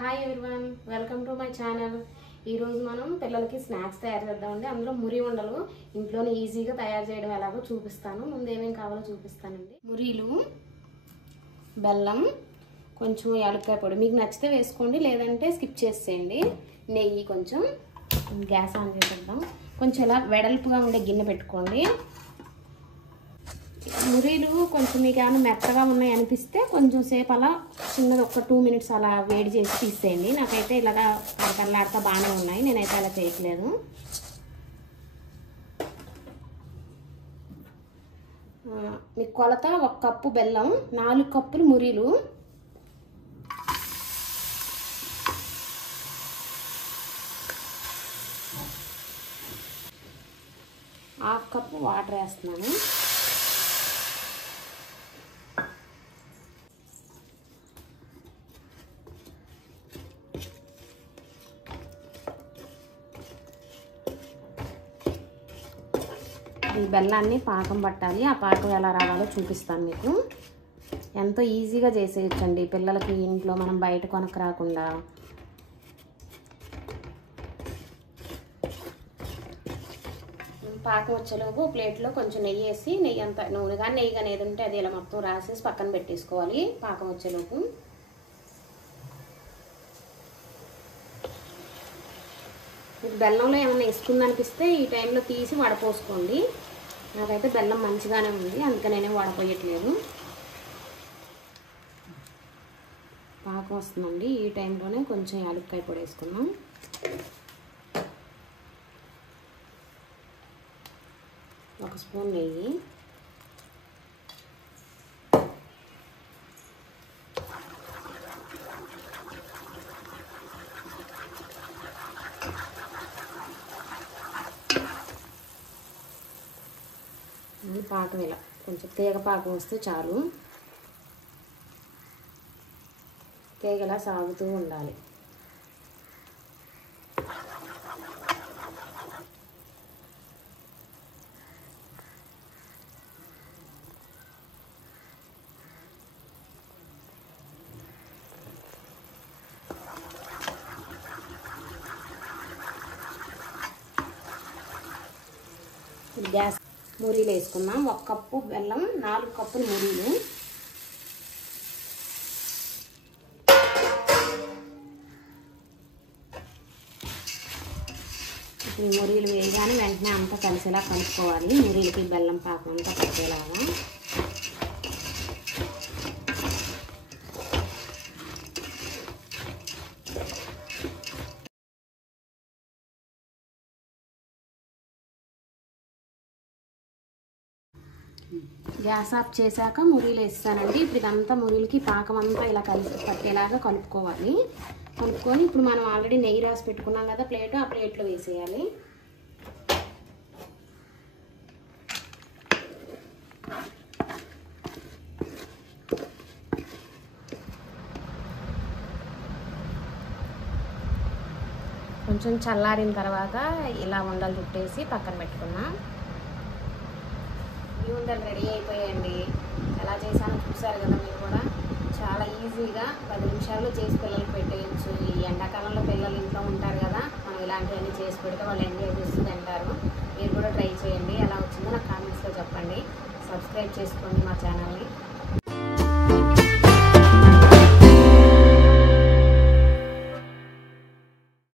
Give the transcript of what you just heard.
Hi everyone, welcome to my channel. ఈరోజు మనం పిల్లలకి స్నాక్స్ తయారు చేద్దామండి. అందులో మురి ఉండలు ఇంట్లోనే ఈజీగా తయారు చేయడం ఎలాగో చూపిస్తాను. ముందు ఏమేమి కావాలో చూపిస్తానండి. మురీలు, బెల్లం, కొంచెం యాలక్కాయ పొడి మీకు నచ్చితే వేసుకోండి, లేదంటే స్కిప్ చేసేయండి. నెయ్యి, కొంచెం గ్యాస్ ఆన్ చేసేద్దాం. కొంచెం ఇలా వెడల్పుగా ఉండే గిన్నె పెట్టుకోండి. మురీలు కొంచెం మీకు ఏమైనా మెత్తగా ఉన్నాయి అనిపిస్తే కొంచెం సేపు అలా చిన్నది ఒక 2 మినిట్స్ అలా వేడి చేసి తీసేయండి. నాకైతే ఇలాగా కరకరలాడుతా బాగానే ఉన్నాయి, నేనైతే అలా చేయట్లేదు. మీకు కొలత 1 కప్పు బెల్లం, 4 కప్పులు మురీలు, ½ కప్పు వాటర్ వేస్తున్నాను. ఈ బెల్లాన్ని పాకం పట్టాలి. ఆ పాకం ఎలా రావాలో చూపిస్తాను మీకు. ఎంతో ఈజీగా చేసేయచ్చండి పిల్లలకి, ఇంట్లో మనం బయట కొనక రాకుండా. పాకం వచ్చేలోపు ప్లేట్లో కొంచెం నెయ్యి వేసి, నెయ్యి అంతా నూనె కానీ నెయ్యి కానీ ఏది ఉంటే అది ఇలా మొత్తం రాసేసి పక్కన పెట్టేసుకోవాలి. పాకం వచ్చేలోపు మీకు బెల్లంలో ఏమైనా వేసుకుందనిపిస్తే ఈ టైంలో తీసి వడపోసుకోండి. నాకైతే బెల్లం మంచిగానే ఉంది, అందుకే నేనే వడపోయట్లేదు. పాకం వస్తుందండి, ఈ టైంలోనే కొంచెం యాలక్కాయ పొడి వేసుకున్నాం. ఒక స్పూన్ నెయ్యి, పాకం ఇలా కొంచెం తీగ పాకం వస్తే చాలు. తీగ ఇలా సాగుతూ ఉండాలి. గ్యాస్ మురీలు వేసుకున్నాం. 1 కప్పు బెల్లం, 4 కప్పులు మురీలు. ఇప్పుడు మురీలు వేయగానే వెంటనే అంతా కలిసేలా కలుపుకోవాలి. మురీలకి బెల్లం పాకం అంతా పట్టేలాగా. గ్యాస్ ఆఫ్ చేశాక మురీలు వేస్తానండి. ఇప్పుడు ఇదంతా మురీలకి పాకం అంతా ఇలా కలిసి పట్టేలాగా కలుపుకోవాలి. కలుపుకొని ఇప్పుడు మనం ఆల్రెడీ నెయ్యి రాసి పెట్టుకున్నాం కదా ప్లేట్, ఆ ప్లేట్లో వేసేయాలి. కొంచెం చల్లారిన తర్వాత ఇలా ఉండలు చుట్టేసి పక్కన పెట్టుకున్నాం. ఈ ఉండలు రెడీ అయిపోయాయండి. ఎలా చేశానో చూసారు కదా మీరు కూడా. చాలా ఈజీగా 10 నిమిషాల్లో చేసి పిల్లలకి పెట్టేయచ్చు. ఈ ఎండాకాలంలో పిల్లలు ఇంట్లో ఉంటారు కదా, మనం ఇలాంటివన్నీ చేసి పెడితే వాళ్ళు ఎంజాయ్ చేసి తింటారు. మీరు కూడా ట్రై చేయండి. ఎలా వచ్చిందో నాకు కామెంట్స్లో చెప్పండి. సబ్స్క్రైబ్ చేసుకోండి మా ఛానల్ని.